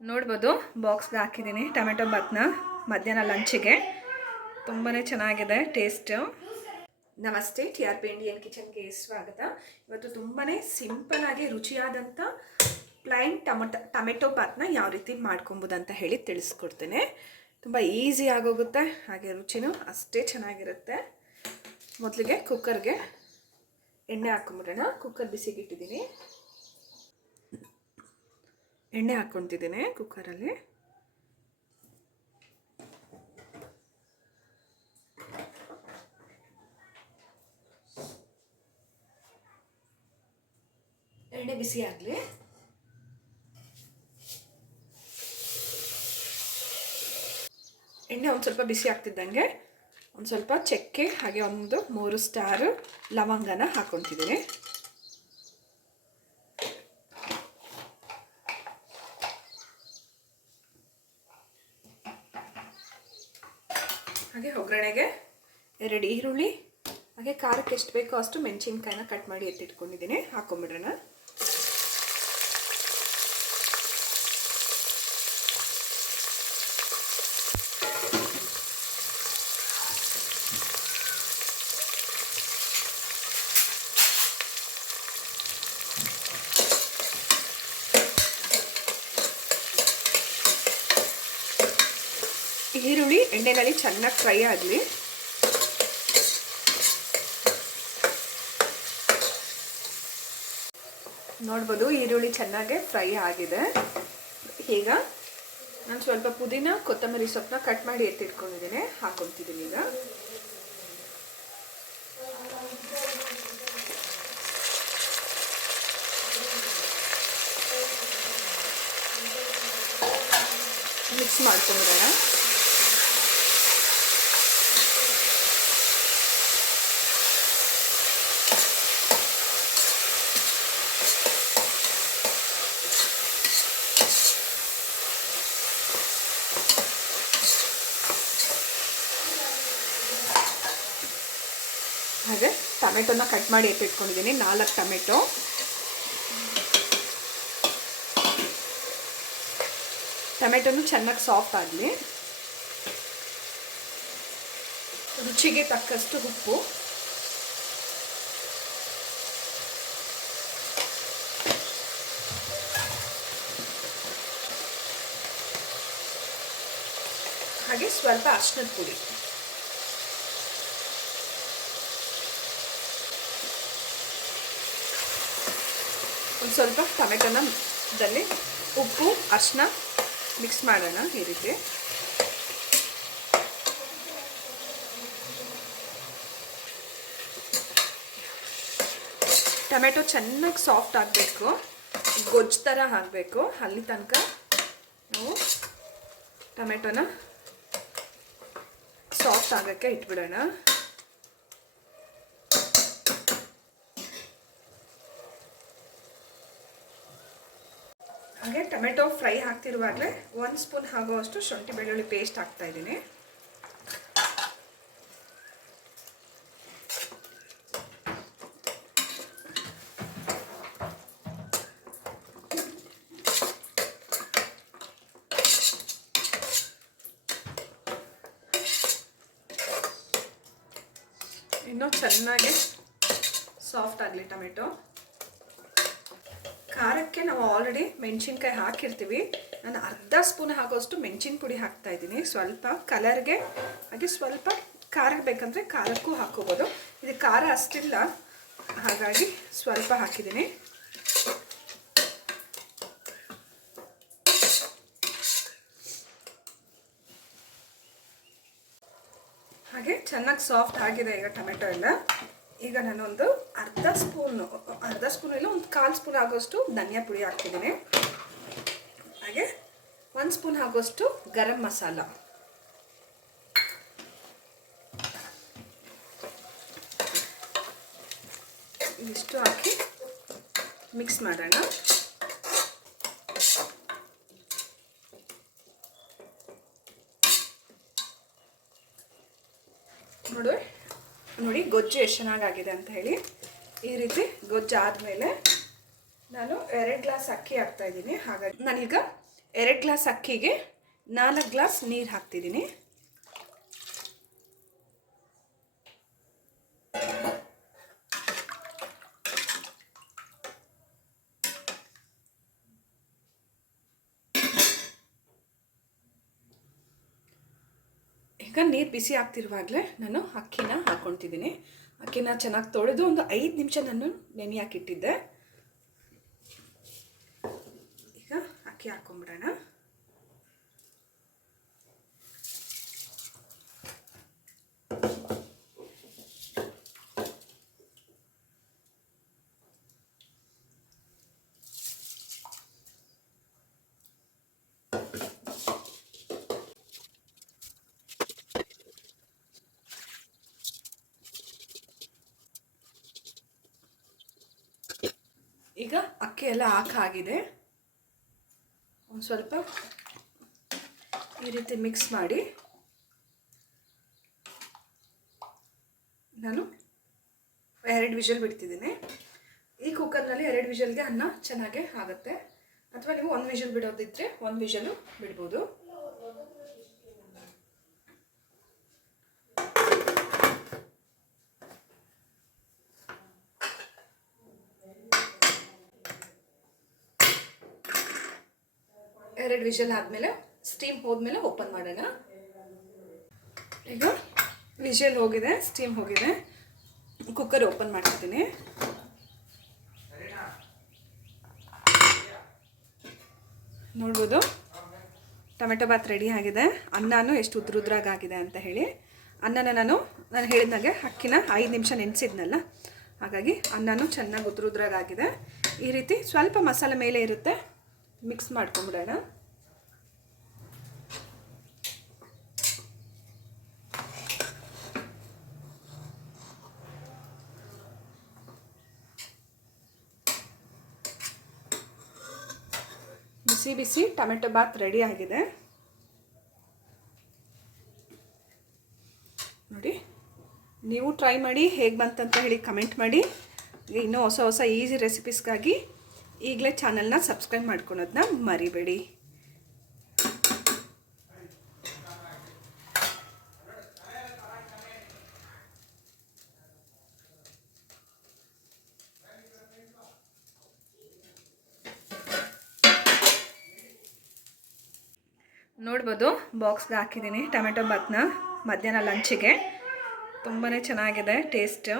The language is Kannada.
ನೋಡ್ಬೋದು ಬಾಕ್ಸ್ಗೆ ಹಾಕಿದ್ದೀನಿ ಟೊಮೆಟೊ ಬಾತ್ನ ಮಧ್ಯಾಹ್ನ ಲಂಚಿಗೆ ತುಂಬಾ ಚೆನ್ನಾಗಿದೆ ಟೇಸ್ಟು ನಮಸ್ತೆ ಟಿ ಆರ್ ಪಿ ಇಂಡಿಯನ್ ಕಿಚನ್ಗೆ ಸ್ವಾಗತ. ಇವತ್ತು ತುಂಬಾ ಸಿಂಪಲಾಗಿ ರುಚಿಯಾದಂಥ ಪ್ಲೈನ್ ಟೊಮೊಟೊ, ಟೊಮೆಟೊ ಭಾತ್ನ ಯಾವ ರೀತಿ ಮಾಡ್ಕೊಬೋದು ಅಂತ ಹೇಳಿ ತಿಳಿಸ್ಕೊಡ್ತೇನೆ. ತುಂಬ ಈಸಿ ಆಗೋಗುತ್ತೆ, ಹಾಗೆ ರುಚಿನೂ ಅಷ್ಟೇ ಚೆನ್ನಾಗಿರುತ್ತೆ. ಮೊದಲಿಗೆ ಕುಕ್ಕರ್ಗೆ ಎಣ್ಣೆ ಹಾಕೊಂಬಿಡೋಣ. ಕುಕ್ಕರ್ ಬಿಸಿಗೆ ಇಟ್ಟಿದ್ದೀನಿ ಎಣ್ಣೆ ಹಾಕ್ಕೊತಿದ್ದೀನಿ ಕುಕ್ಕರಲ್ಲಿ. ಎಣ್ಣೆ ಬಿಸಿ ಆಗಲಿ. ಎಣ್ಣೆ ಒಂದು ಸ್ವಲ್ಪ ಬಿಸಿ ಆಗ್ತಿದ್ದಂಗೆ ಒಂದು ಸ್ವಲ್ಪ ಚಕ್ಕೆ, ಹಾಗೆ ಒಂದು ಮೂರು ಸ್ಟಾರು ಲವಂಗನ ಹಾಕ್ಕೊತಿದ್ದೀನಿ. ಹಾಗೆ ಒಗ್ಗರಣೆಗೆ ಎರಡು ಈರುಳ್ಳಿ ಹಾಗೆ ಖಾರಕ್ಕೆ ಎಷ್ಟು ಬೇಕೋ ಅಷ್ಟು ಮೆಣಸಿನ್ಕಾಯಿನ ಕಟ್ ಮಾಡಿ ಎತ್ತಿಟ್ಕೊಂಡಿದ್ದೀನಿ ಹಾಕೊಂಬಿಡೋಣ ಈರುಳ್ಳಿ ಎಣ್ಣೆನಲ್ಲಿ ಚೆನ್ನಾಗಿ ಫ್ರೈ ಆಗಲಿ ನೋಡ್ಬೋದು ಈರುಳ್ಳಿ ಚೆನ್ನಾಗೆ ಫ್ರೈ ಆಗಿದೆ. ಈಗ ನಾನು ಸ್ವಲ್ಪ ಪುದೀನ, ಕೊತ್ತಂಬರಿ ಸೊಪ್ಪನ್ನ ಕಟ್ ಮಾಡಿ ಎತ್ತಿಟ್ಕೊಂಡಿದ್ದೀನಿ. ಹಾಕೊತಿದ್ದೀನಿ ಈಗ. ಮಿಕ್ಸ್ ಮಾಡ್ಕೊಂಬಿಡೋಣ ಹಾಗೆ ಟೊಮೆಟೊನ ಕಟ್ ಮಾಡಿ ಎತ್ತಿಟ್ಕೊಂಡಿದ್ದೀನಿ ನಾಲ್ಕು ಟೊಮೆಟೊ. ಟೊಮೆಟೊನು ಚೆನ್ನಾಗಿ ಸಾಫ್ಟ್ ಆಗಲಿ. ರುಚಿಗೆ ತಕ್ಕಷ್ಟು ಉಪ್ಪು. ಹಾಗೆ ಸ್ವಲ್ಪ ಅರ್ಶಿನದ ಪುಡಿ. ಒಂದು ಸ್ವಲ್ಪ ಟೊಮೆಟೊನ ದಲ್ಲಿ ಉಪ್ಪು, ಅರ್ಶಿನ ಮಿಕ್ಸ್ ಮಾಡೋಣ ಈ ರೀತಿ. ಟೊಮೆಟೊ ಚೆನ್ನಾಗಿ ಸಾಫ್ಟ್ ಆಗಬೇಕು. ಗೊಜ್ಜು ಥರ ಆಗಬೇಕು. ಅಲ್ಲಿ ತನಕ ನಾವು ಟೊಮೆಟೊನ ಸಾಫ್ಟ್ ಆಗೋಕ್ಕೆ ಇಟ್ಬಿಡೋಣ. ಹಾಗೆ ಟೊಮೆಟೊ ಫ್ರೈ ಹಾಕ್ತಿರುವಾಗಲೇ ಒಂದು ಸ್ಪೂನ್ ಆಗುವಷ್ಟು ಶುಂಠಿ ಬೆಳ್ಳುಳ್ಳಿ ಪೇಸ್ಟ್ ಹಾಕ್ತಾ ಇದ್ದೀನಿ. ಇನ್ನೂ ಚೆನ್ನಾಗಿ ಸಾಫ್ಟ್ ಆಗಲಿ ಟೊಮೆಟೊ. ಖಾರಕ್ಕೆ ನಾವು ಆಲ್ರೆಡಿ ಮೆಣಸಿನ್ಕಾಯಿ ಹಾಕಿರ್ತೀವಿ. ನಾನು ಅರ್ಧ ಸ್ಪೂನ್ ಹಾಕೋಷ್ಟು ಮೆಣಸಿನ ಪುಡಿ ಹಾಕ್ತಾ ಇದ್ದೀನಿ. ಸ್ವಲ್ಪ ಕಲರ್ಗೆ, ಹಾಗೆ ಸ್ವಲ್ಪ ಖಾರ ಬೇಕಂದರೆ ಖಾರಕ್ಕೂ ಹಾಕೋಬೋದು. ಇದು ಖಾರ ಅಷ್ಟಿಲ್ಲ. ಹಾಗಾಗಿ ಸ್ವಲ್ಪ ಹಾಕಿದ್ದೀನಿ. ಹಾಗೆ ಚೆನ್ನಾಗಿ ಸಾಫ್ಟ್ ಆಗಿದೆ ಈಗ ಟೊಮೆಟೊ ಎಲ್ಲ. ಈಗ ನಾನೊಂದು ಅರ್ಧ ಸ್ಪೂನು, ಅರ್ಧ ಸ್ಪೂನ್ ಇಲ್ಲ, ಒಂದು ಕಾಲು ಸ್ಪೂನ್ ಆಗೋಷ್ಟು ಧನಿಯಾ ಪುಡಿ ಹಾಕ್ತಿದ್ದೀನಿ. ಹಾಗೆ ಒಂದು ಸ್ಪೂನ್ ಆಗೋಷ್ಟು ಗರಂ ಮಸಾಲ. ಇಷ್ಟು ಹಾಕಿ ಮಿಕ್ಸ್ ಮಾಡೋಣ. ನೋಡಿ. ನೋಡಿ ಗೊಜ್ಜು ಎಷ್ಟು ಚೆನ್ನಾಗಾಗಿದೆ ಅಂತ ಹೇಳಿ. ಈ ರೀತಿ ಗೊಜ್ಜು ಆದಮೇಲೆ ನಾನು ಎರಡು ಗ್ಲಾಸ್ ಅಕ್ಕಿ ಹಾಕ್ತಾ ಇದ್ದೀನಿ. ಹಾಗಾಗಿ ನಾನೀಗ ಎರಡು ಗ್ಲಾಸ್ ಅಕ್ಕಿಗೆ ನಾಲ್ಕು ಗ್ಲಾಸ್ ನೀರು ಹಾಕ್ತಿದ್ದೀನಿ. ನೀರು ಬಿಸಿ ಆಗ್ತಿರುವಾಗಲೇ ನಾನು ಅಕ್ಕಿನ ಹಾಕ್ಕೊಳ್ತಿದ್ದೀನಿ ಅಕ್ಕಿನ ಚೆನ್ನಾಗಿ ತೊಳೆದು ಒಂದು ಐದು ನಿಮಿಷ ನಾನು ನೆನೆ ಹಾಕಿಟ್ಟಿದ್ದೆ ಈಗ ಅಕ್ಕಿ ಹಾಕ್ಕೊಂಬಿಡೋಣ ಈಗ ಅಕ್ಕಿ ಎಲ್ಲ ಹಾಕಾಗಿದೆ. ಒಂದು ಸ್ವಲ್ಪ ಈ ರೀತಿ ಮಿಕ್ಸ್ ಮಾಡಿ ನಾನು ಎರಡು ವಿಷಲ್ ಬಿಡ್ತಿದ್ದೀನಿ. ಈ ಕುಕ್ಕರ್ನಲ್ಲಿ ಎರಡು ವಿಷಲ್ಗೆ ಅನ್ನ ಚೆನ್ನಾಗೇ ಆಗುತ್ತೆ. ಅಥವಾ ನೀವು ಒಂದು ವಿಷಲ್ ಬಿಡೋದಿದ್ರೆ ಒಂದು ವಿಷಲು ಬಿಡ್ಬೋದು. ಎರಡು ವಿಷಲ್ ಆದಮೇಲೆ ಸ್ಟೀಮ್ ಹೋದ್ಮೇಲೆ ಓಪನ್ ಮಾಡೋಣ. ಈಗ ವಿಷಲ್ ಹೋಗಿದೆ ಸ್ಟೀಮ್ ಹೋಗಿದೆ. ಕುಕ್ಕರ್ ಓಪನ್ ಮಾಡ್ತಿದ್ದೀನಿ ನೋಡ್ಬೋದು? ಟೊಮೆಟೊ ಬಾತ್ ರೆಡಿ ಆಗಿದೆ. ಅನ್ನನೂ ಎಷ್ಟು ಉದ್ರುದ್ರಾಗಿದೆ ಅಂತ ಹೇಳಿ. ಅನ್ನನ ನಾನು ನಾನು ಹೇಳಿದಾಗೆ ಅಕ್ಕಿನ ಐದು ನಿಮಿಷ ನೆನೆಸಿದ್ನಲ್ಲ, ಹಾಗಾಗಿ ಅನ್ನನೂ ಚೆನ್ನಾಗಿ ಉದ್ರುದ್ರಾಗಿದೆ ಈ ರೀತಿ ಸ್ವಲ್ಪ ಮಸಾಲೆ ಮೇಲೆ ಇರುತ್ತೆ ಮಿಕ್ಸ್ ಮಾಡ್ಕೊಂಬಿಡೋಣ. ಬಿಸಿ ಬಿಸಿ ಟೊಮೆಟೊ ಬಾತ್ ರೆಡಿ ಆಗಿದೆ. ನೋಡಿ, ನೀವು ಟ್ರೈ ಮಾಡಿ ಹೇಗೆ ಬಂತಂತ ಹೇಳಿ ಕಮೆಂಟ್ ಮಾಡಿ. ಇನ್ನೂ ಹೊಸ ಹೊಸ ಈಸಿ ರೆಸಿಪೀಸ್ಗಾಗಿ ಈಗಲೇ ಚಾನಲ್ನ ಸಬ್ಸ್ಕ್ರೈಬ್ ಮಾಡ್ಕೊಳೋದನ್ನ ಮರಿಬೇಡಿ. ನೋಡ್ಬೋದು ಬಾಕ್ಸ್ಗೆ ಹಾಕಿದ್ದೀನಿ ಟೊಮೆಟೊ ಬಾತ್ನ ಮಧ್ಯಾಹ್ನ ಲಂಚಿಗೆ. ತುಂಬಾ ಚೆನ್ನಾಗಿದೆ ಟೇಸ್ಟು.